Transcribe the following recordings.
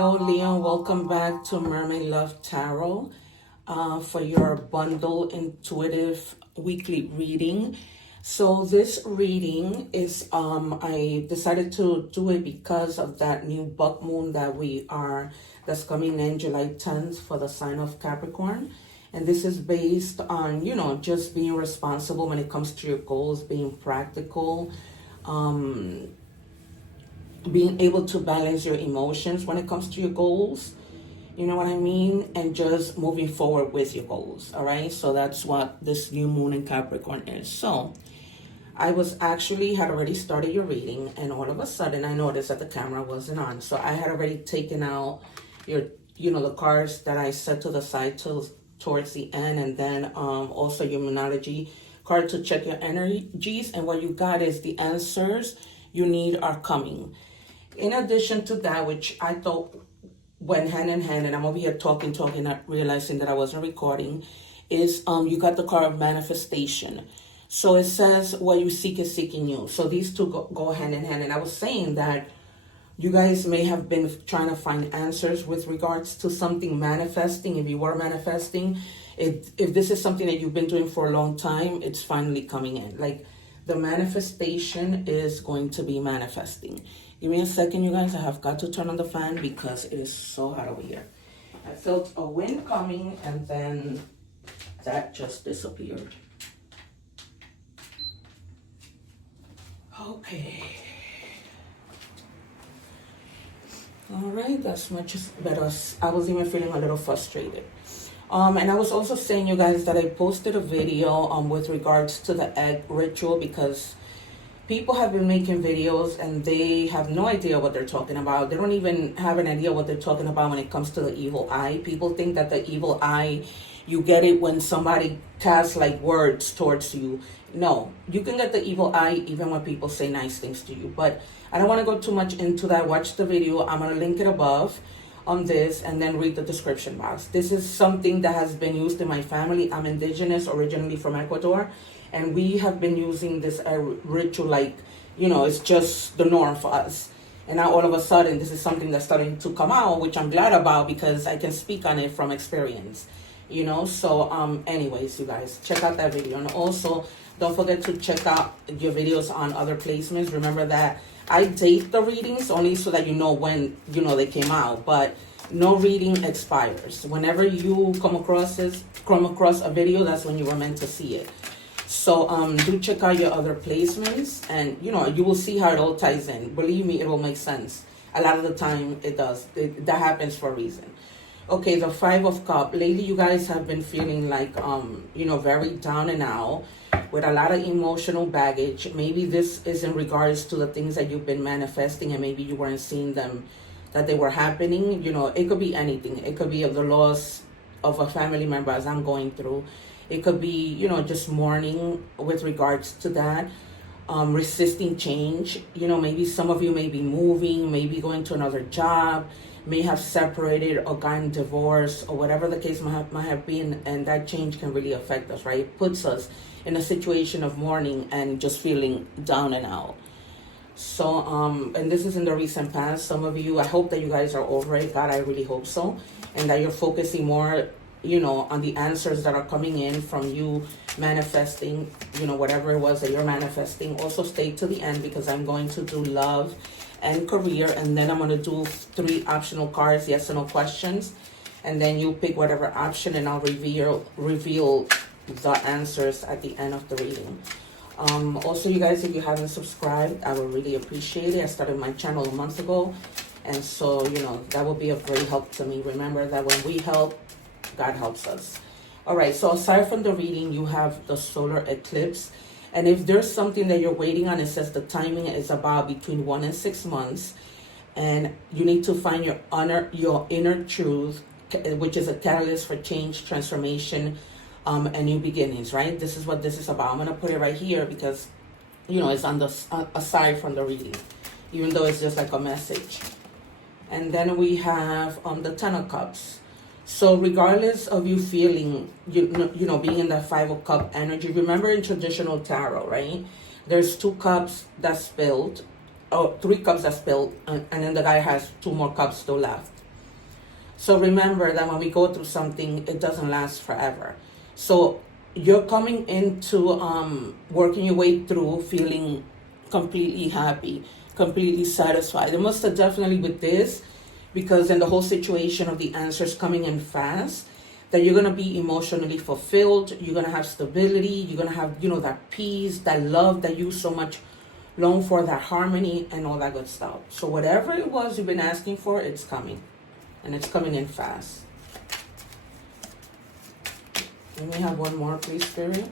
Hello, Leo. Welcome back to Mermaid Love Tarot for your bundle intuitive weekly reading. So this reading is I decided to do it because of that new buck moon that's coming in July 10th for the sign of Capricorn. And this is based on, just being responsible when it comes to your goals, being practical, being able to balance your emotions when it comes to your goals, you know what I mean, and just moving forward with your goals. All right, so that's what this new moon in Capricorn is. So I had already started your reading, and all of a sudden I noticed that the camera wasn't on. So I had already taken out the cards that I set to the side towards the end, and then also your Moonology card to check your energies. And what you got is the answers you need are coming. In addition to that, which I thought went hand in hand, and I'm over here talking, not realizing that I wasn't recording, is you got the card of manifestation. So it says what you seek is seeking you. So these two go hand in hand. And I was saying that you guys may have been trying to find answers with regards to something manifesting. If you were manifesting, if this is something that you've been doing for a long time, it's finally coming in. Like, the manifestation is going to be manifesting. Give me a second, you guys. I have got to turn on the fan because it is so hot over here. I felt a wind coming and then that just disappeared. Okay. All right, that's much better. I was even feeling a little frustrated. And I was also saying, you guys, that I posted a video with regards to the egg ritual, because people have been making videos and they have no idea what they're talking about. They don't even have an idea what they're talking about when it comes to the evil eye. People think that the evil eye, you get it when somebody casts like words towards you. No, you can get the evil eye even when people say nice things to you. But I don't want to go too much into that. Watch the video. I'm going to link it above on this, and then read the description box. This is something that has been used in my family. I'm indigenous, originally from Ecuador, and we have been using this ritual like, it's just the norm for us. And now all of a sudden, this is something that's starting to come out, which I'm glad about because I can speak on it from experience, So anyways, you guys, check out that video. And also, don't forget to check out your videos on other placements. Remember that I date the readings only so that you know when, they came out. But no reading expires. Whenever you come across a video, that's when you were meant to see it. So do check out your other placements, and you will see how it all ties in. Believe me, it will make sense. A lot of the time it does. That happens for a reason. Okay, the Five of Cups. Lately, you guys have been feeling like very down and out, with a lot of emotional baggage. Maybe this is in regards to the things that you've been manifesting, and maybe you weren't seeing them, that they were happening. It could be anything. It could be the loss of a family member, as I'm going through. It could be, just mourning with regards to that. Resisting change. Maybe some of you may be moving, maybe going to another job, may have separated or gotten divorced, or whatever the case might have been, and that change can really affect us, right? It puts us in a situation of mourning and just feeling down and out. So, and this is in the recent past. Some of you, I hope that you guys are over it. God, I really hope so. And that you're focusing more, on the answers that are coming in from you manifesting, whatever it was that you're manifesting. Also stay to the end, because I'm going to do love and career, and then I'm going to do 3 optional cards, yes or no questions, and then you pick whatever option, and I'll reveal the answers at the end of the reading. Also, you guys, if you haven't subscribed, I would really appreciate it. I started my channel a month ago, and so that will be a great help to me. Remember that when we help, God helps us. All right, so aside from the reading, you have the solar eclipse. And if there's something that you're waiting on, it says the timing is about between 1 and 6 months. And you need to find your inner truth, which is a catalyst for change, transformation, and new beginnings, right? This is what this is about. I'm going to put it right here because, it's on the aside from the reading, even though it's just like a message. And then we have the Ten of Cups. So regardless of you feeling, being in that Five of Cup energy, remember in traditional tarot, right? There's 2 cups that spilled, or 3 cups that spilled, and then the guy has 2 more cups still left. So remember that when we go through something, it doesn't last forever. So you're coming into working your way through feeling completely happy, completely satisfied. It must have definitely with this, because in the whole situation of the answers coming in fast, that you're going to be emotionally fulfilled, you're going to have stability, you're going to have, that peace, that love that you so much long for, that harmony and all that good stuff. So whatever it was you've been asking for, it's coming. And it's coming in fast. Let me have one more, please, Spirit.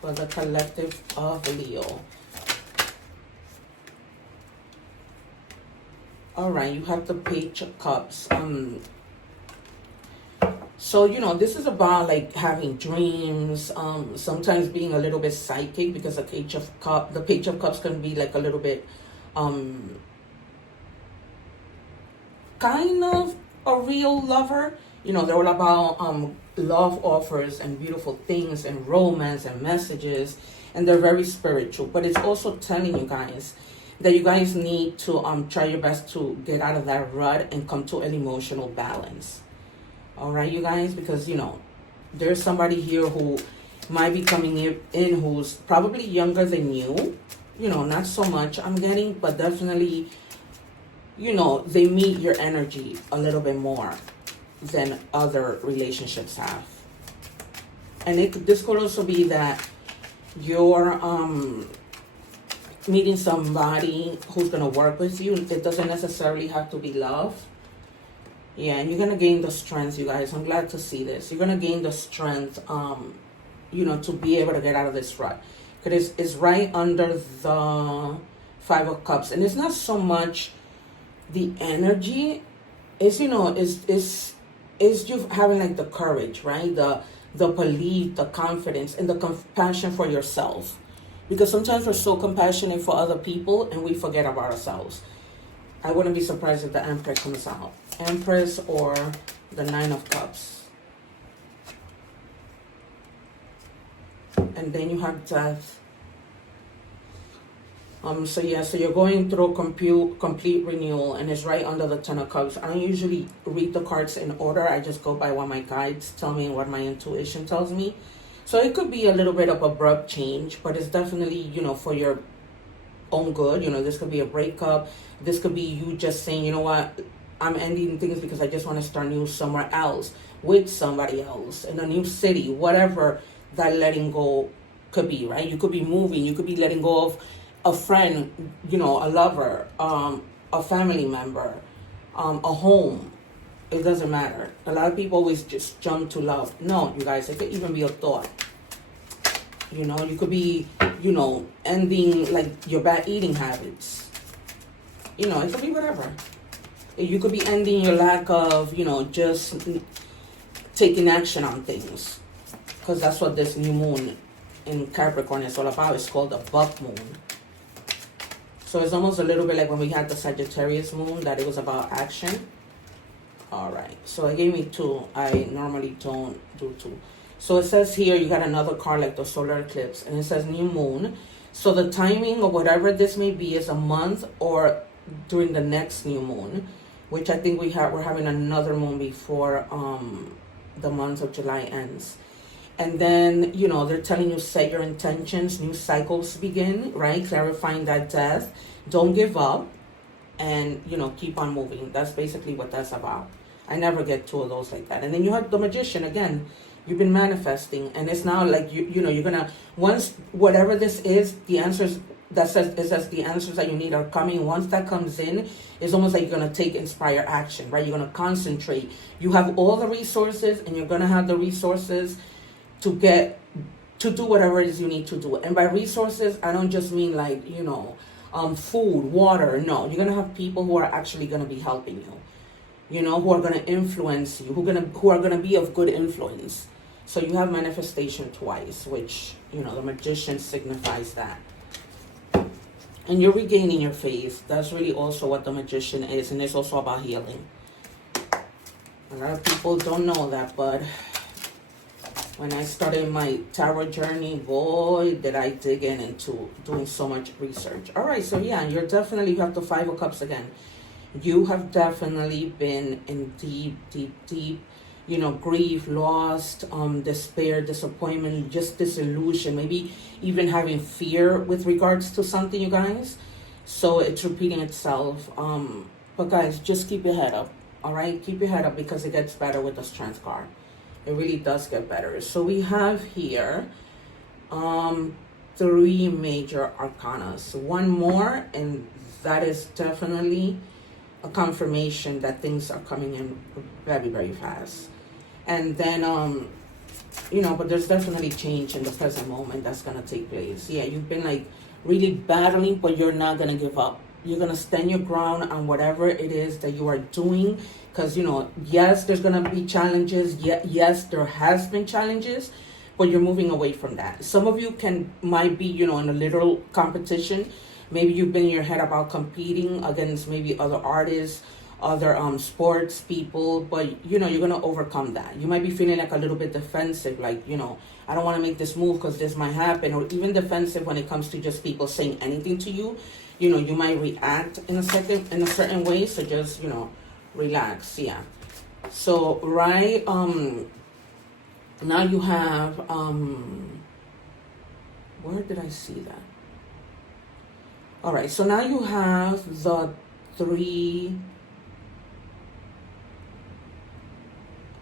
For the collective of Leo. All right, you have the Page of Cups. So, this is about like having dreams, sometimes being a little bit psychic, because the Page of Cups can be like a little bit kind of a real lover. They're all about love offers and beautiful things and romance and messages, and they're very spiritual. But it's also telling you guys that you guys need to try your best to get out of that rut and come to an emotional balance. All right, you guys, because there's somebody here who might be coming in who's probably younger than you. Not so much I'm getting, but definitely, they meet your energy a little bit more than other relationships have. And this could also be that you're meeting somebody who's going to work with you. It doesn't necessarily have to be love. Yeah, and you're going to gain the strength, you guys. I'm glad to see this. You're going to gain the strength, to be able to get out of this rut. Because it's right under the Five of Cups. And it's not so much the energy. It's, it's you having like the courage, right? The belief, the confidence, and the compassion for yourself. Because sometimes we're so compassionate for other people and we forget about ourselves. I wouldn't be surprised if the Empress comes out. Empress or the Nine of Cups. And then you have Death. So you're going through complete renewal, and it's right under the Ten of Cups. I don't usually read the cards in order. I just go by what my guides tell me and what my intuition tells me. So it could be a little bit of abrupt change, but it's definitely, for your own good. This could be a breakup. This could be you just saying, you know what, I'm ending things because I just want to start new somewhere else, with somebody else, in a new city, whatever that letting go could be, right? You could be moving. You could be letting go of a friend, a lover, a family member, a home. It doesn't matter. A lot of people always just jump to love. No, you guys, it could even be a thought. You could be, ending like your bad eating habits. It could be whatever. You could be ending your lack of, just taking action on things. Because that's what this new moon in Capricorn is all about. It's called the buck moon. So it's almost a little bit like when we had the Sagittarius moon, that it was about action. All right. So it gave me 2. I normally don't do 2. So it says here, you got another card like the solar eclipse, and it says new moon. So the timing of whatever this may be is a month or during the next new moon, which I think we're having another moon before the month of July ends. And then, they're telling you set your intentions, new cycles begin, right? Clarifying that death. Don't give up and, keep on moving. That's basically what that's about. I never get 2 of those like that. And then you have the Magician again. You've been manifesting, and it's now like you're gonna, once whatever this is, the answers that says it says the answers that you need are coming. Once that comes in, it's almost like you're gonna take inspire action, right? You're gonna concentrate. You have all the resources, and you're gonna have the resources to do whatever it is you need to do. And by resources, I don't just mean like food, water. No, you're gonna have people who are actually gonna be helping you. Who are going to influence you, who are going to be of good influence. So you have manifestation twice, which, the Magician signifies that. And you're regaining your faith. That's really also what the Magician is. And it's also about healing. A lot of people don't know that, but When I started my tarot journey, boy, did I dig into doing so much research. All right, so yeah, you have the Five of Cups again. You have definitely been in deep, grief, lost, despair, disappointment, just disillusion, maybe even having fear with regards to something, you guys. So it's repeating itself. But guys, just keep your head up, all right? Keep your head up because it gets better with the Strength card. It really does get better. So we have here 3 major arcana. So one more, and that is definitely a confirmation that things are coming in very, very fast. And then, but there's definitely change in the present moment that's going to take place. Yeah, you've been like really battling, but you're not going to give up. You're going to stand your ground on whatever it is that you are doing. Because, yes, there's going to be challenges. Yes, there has been challenges, but you're moving away from that. Some of you might be, in a literal competition. Maybe you've been in your head about competing against maybe other artists, other sports people, but you're going to overcome that. You might be feeling like a little bit defensive, like, I don't want to make this move because this might happen, or even defensive when it comes to just people saying anything to you. You might react in a certain way, so just, relax. Yeah. So, right, now you have, where did I see that? All right, so now you have the 3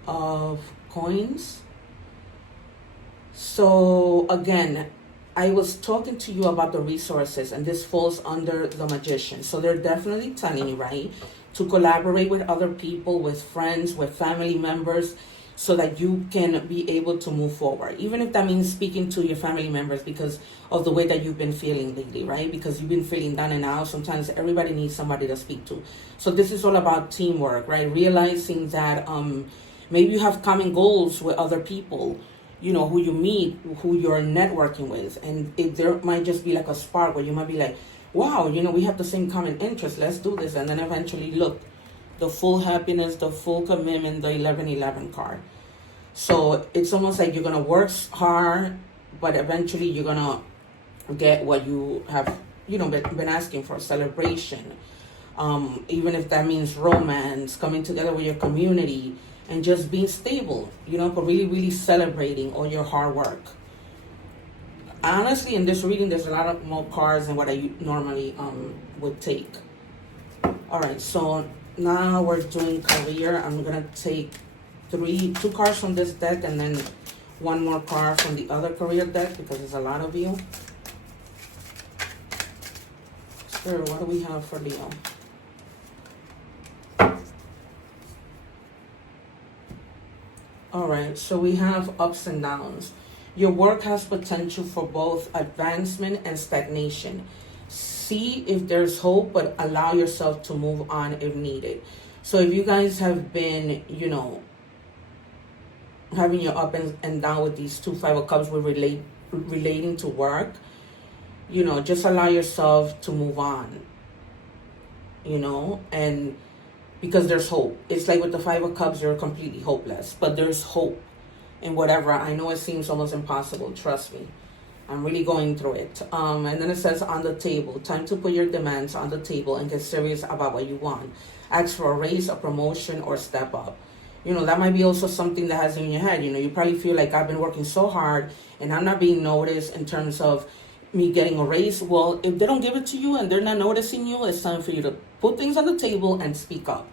of coins. So again, I was talking to you about the resources, and this falls under the Magician. So they're definitely telling you, right, to collaborate with other people, with friends, with family members, so that you can be able to move forward. Even if that means speaking to your family members because of the way that you've been feeling lately, right? Because you've been feeling down and out. Sometimes everybody needs somebody to speak to. So this is all about teamwork, right? Realizing that maybe you have common goals with other people, who you meet, who you're networking with. And there might just be like a spark where you might be like, wow, we have the same common interest. Let's do this. And then eventually, look, the full happiness, the full commitment, the 1111 card. So it's almost like you're going to work hard, but eventually you're going to get what you have, been asking for, celebration. Even if that means romance, coming together with your community, and just being stable, but really, really celebrating all your hard work. Honestly, in this reading, there's a lot of more cards than what I normally would take. All right, so now we're doing career. I'm going to take 2 cards from this deck and then 1 more card from the other career deck because there's a lot of you. Sure, what do we have for Leo? All right, so we have ups and downs. Your work has potential for both advancement and stagnation. See if there's hope, but allow yourself to move on if needed. So if you guys have been, having your up and down with these 2 Five of Cups with relating to work, just allow yourself to move on, and because there's hope. It's like with the 5 of Cups, you're completely hopeless, but there's hope in whatever. I know it seems almost impossible. Trust me. I'm really going through it. And then it says on the table, time to put your demands on the table and get serious about what you want. Ask for a raise, a promotion, or step up. That might be also something that has in your head. You probably feel like I've been working so hard and I'm not being noticed in terms of me getting a raise. Well, if they don't give it to you and they're not noticing you, it's time for you to put things on the table and speak up.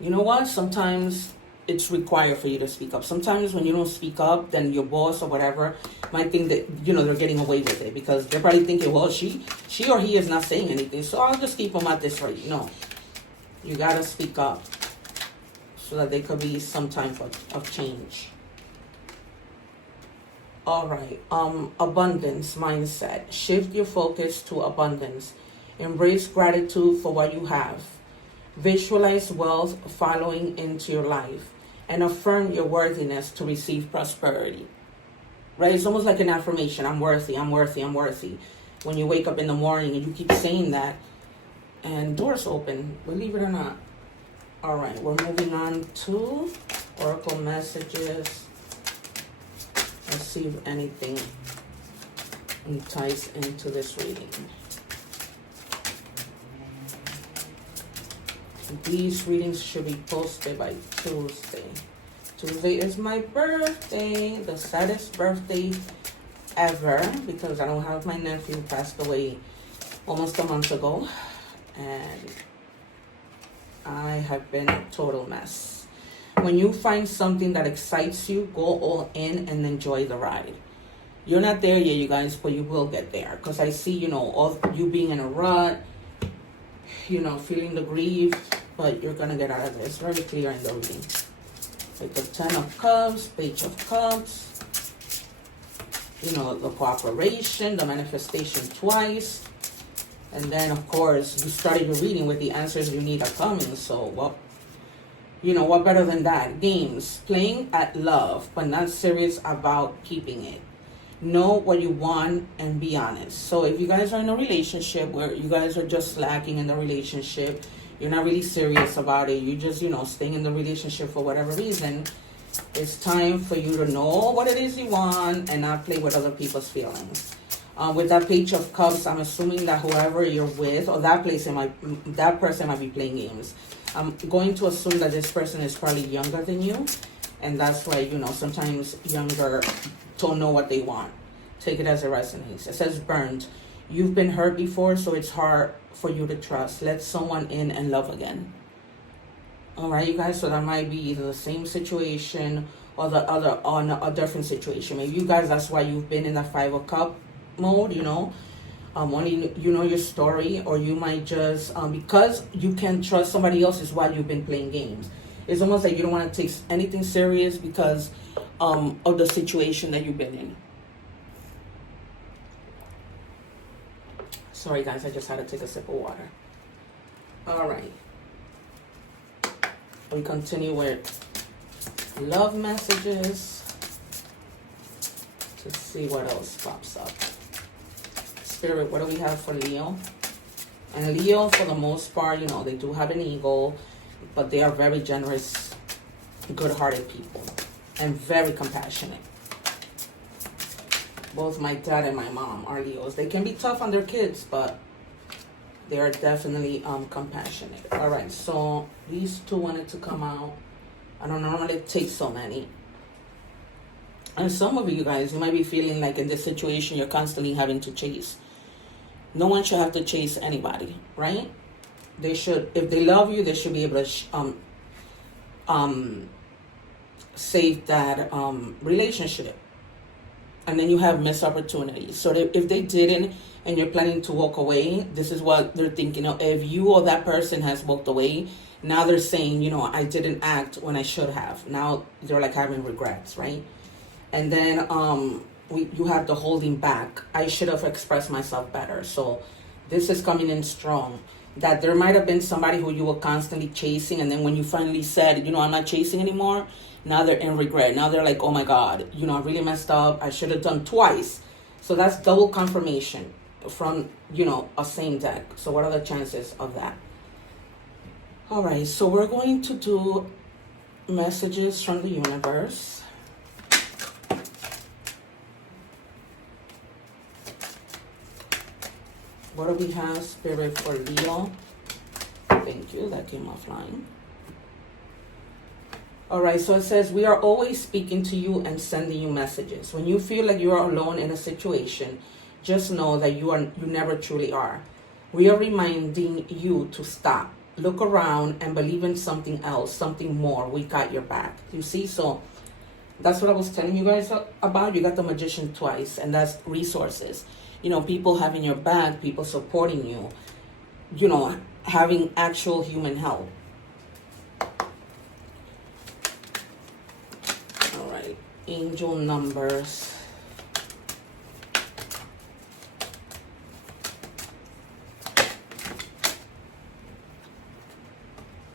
You know what? Sometimes it's required for you to speak up. Sometimes when you don't speak up, then your boss or whatever might think that, they're getting away with it because they're probably thinking, well, she or he is not saying anything, so I'll just keep them at this rate. No, you got to speak up so that there could be some type of change. All right, abundance mindset. Shift your focus to abundance. Embrace gratitude for what you have. Visualize wealth following into your life and affirm your worthiness to receive prosperity. Right? It's almost like an affirmation. I'm worthy, I'm worthy, I'm worthy. When you wake up in the morning and you keep saying that, and doors open, believe it or not. All right, we're moving on to Oracle messages Let's see if anything ties into this reading. These readings should be posted by Tuesday. Tuesday is my birthday, the saddest birthday ever, because I don't have my nephew, passed away almost a month ago, and I have been a total mess. When you find something that excites you, go all in and enjoy the ride. You're not there yet, you guys, but you will get there, because I see, you know, all you being in a rut, you know, feeling the grief, but you're gonna get out of this. Very clear in the reading. Like the 10 of Cups, Page of Cups, you know, the cooperation, the manifestation twice, and then of course you started your reading with the answers you need are coming. So what, you know, what better than that? Games, playing at love, but not serious about keeping it. Know what you want and be honest. So if you guys are in a relationship where you guys are just slacking in the relationship, you're not really serious about it, you just, you know, staying in the relationship for whatever reason, it's time for you to know what it is you want and not play with other people's feelings. With that Page of Cups, I'm assuming that whoever you're with, or that person might be playing games. I'm going to assume that this person is probably younger than you, and that's why, you know, sometimes younger don't know what they want. Take it as it resonates. It says burned. You've been hurt before, so it's hard for you to trust. Let someone in and love again. All right, you guys, so that might be either the same situation or the other, on a different situation. Maybe you guys, that's why you've been in that 5 of Cup mode, you know, only you know your story, or you might just, because you can't trust somebody else is why you've been playing games. It's almost like you don't want to take anything serious because of the situation that you've been in. Sorry guys, I just had to take a sip of water. All right. We continue with love messages to see what else pops up. Spirit, what do we have for Leo? And Leo, for the most part, you know, they do have an ego, but they are very generous, good-hearted people, and very compassionate. Both my dad and my mom are Leos. They can be tough on their kids, but they are definitely compassionate. All right, so these two wanted to come out. I don't normally take so many. And some of you guys, you might be feeling like in this situation, you're constantly having to chase. No one should have to chase anybody, right? They should, if they love you, they should be able to save that relationship. And then you have missed opportunities. So if they didn't and you're planning to walk away, this is what they're thinking of. If you or that person has walked away, now they're saying, you know, I didn't act when I should have. Now they're like having regrets, right? And then you have the holding back. I should have expressed myself better. So this is coming in strong. That there might have been somebody who you were constantly chasing, and then when you finally said, you know, I'm not chasing anymore, now they're in regret. Now they're like, oh my God, you know, I really messed up. I should have done twice. So that's double confirmation from, you know, a same deck. So what are the chances of that? All right, so we're going to do messages from the universe. What do we have, Spirit, for Leo? Thank you, that came offline. All right, so it says, we are always speaking to you and sending you messages. When you feel like you are alone in a situation, just know that you never truly are. We are reminding you to stop, look around, and believe in something else, something more. We got your back. You see, so that's what I was telling you guys about. You got the Magician twice, and that's resources. You know, people having your back, people supporting you, you know, having actual human help. All right, angel numbers.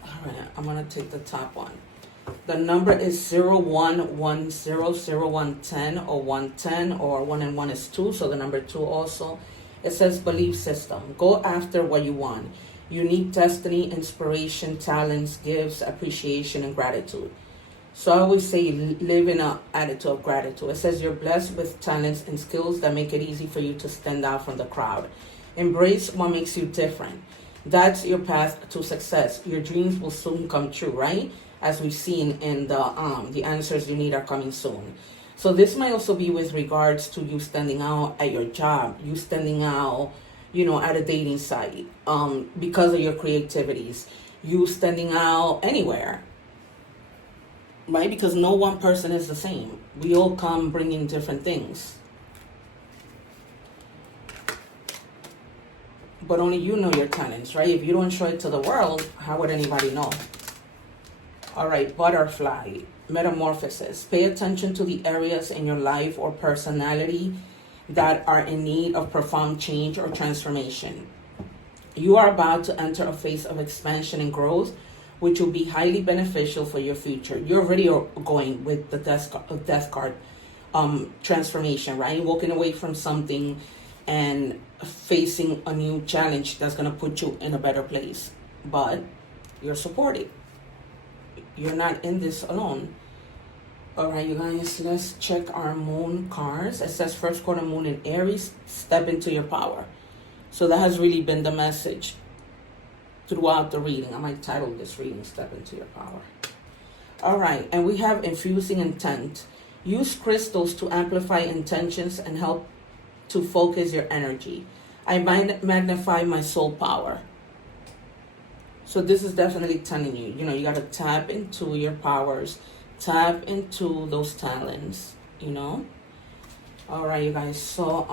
All right, I'm going to take the top one. The number is 01100110 or 110, or 1 and 1 is 2, so the number 2 also. It says belief system. Go after what you want. Unique destiny, inspiration, talents, gifts, appreciation, and gratitude. So I always say live in an attitude of gratitude. It says you're blessed with talents and skills that make it easy for you to stand out from the crowd. Embrace what makes you different. That's your path to success. Your dreams will soon come true, right? As we've seen in the answers you need are coming soon. So this might also be with regards to you standing out at your job, you standing out, at a dating site, because of your creativities, you standing out anywhere, right? Because no one person is the same. We all come bringing different things. But only you know your talents, right? If you don't show it to the world, how would anybody know? All right, butterfly, metamorphosis. Pay attention to the areas in your life or personality that are in need of profound change or transformation. You are about to enter a phase of expansion and growth, which will be highly beneficial for your future. You're already going with the death card transformation, right? Walking away from something and facing a new challenge that's going to put you in a better place. But you're supported. You're not in this alone. All right, you guys, let's check our moon cards. It says first quarter moon in Aries, step into your power. So that has really been the message throughout the reading. I might title this reading, Step Into Your Power. All right, and we have infusing intent. Use crystals to amplify intentions and help to focus your energy. I magnify my soul power. So this is definitely telling you, you got to tap into your powers, tap into those talents, All right, you guys. So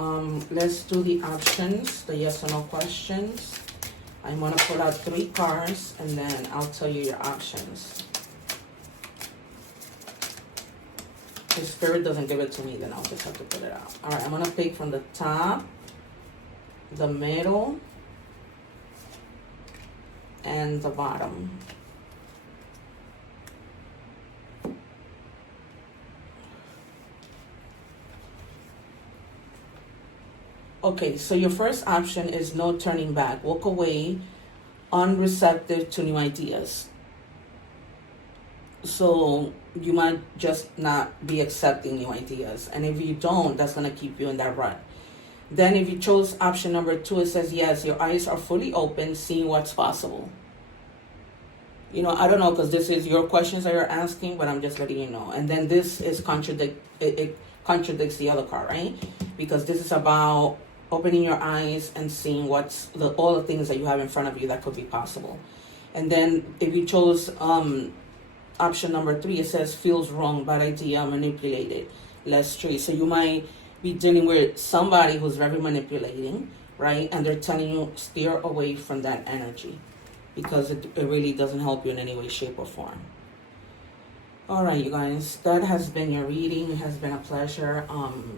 let's do the options, the yes or no questions. I'm going to pull out 3 cards, and then I'll tell you your options. If Spirit doesn't give it to me, then I'll just have to put it out. All right, I'm going to pick from the top, the middle, and the bottom. Okay, so your first option is no turning back. Walk away unreceptive to new ideas. So you might just not be accepting new ideas. And if you don't, that's going to keep you in that rut. Then if you chose option number 2, it says, yes, your eyes are fully open, seeing what's possible. I don't know, because this is your questions that you're asking, but I'm just letting you know. And then this is it contradicts the other card, right? Because this is about opening your eyes and seeing all the things that you have in front of you that could be possible. And then if you chose option number 3, it says feels wrong, bad idea, manipulated, less tree. So you might be dealing with somebody who's very manipulating, right? And they're telling you steer away from that energy because it really doesn't help you in any way, shape, or form. All right, you guys, that has been your reading. It has been a pleasure.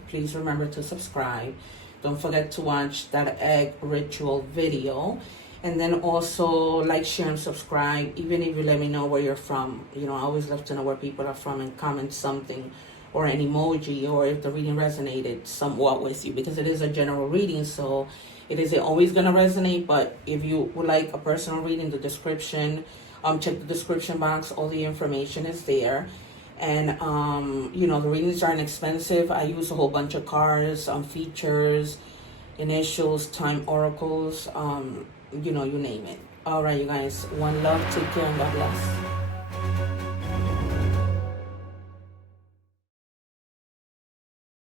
Please remember to subscribe. Don't forget to watch that egg ritual video. And then also like, share, and subscribe. Even if you let me know where you're from. I always love to know where people are from, and comment something or an emoji, or if the reading resonated somewhat with you, because it is a general reading, so it isn't always going to resonate. But if you would like a personal reading, the description, check the description box. All the information is there. And the readings are inexpensive. I use a whole bunch of cards, features, initials, time oracles, you name it. All right, you guys, one love, take care, and God bless.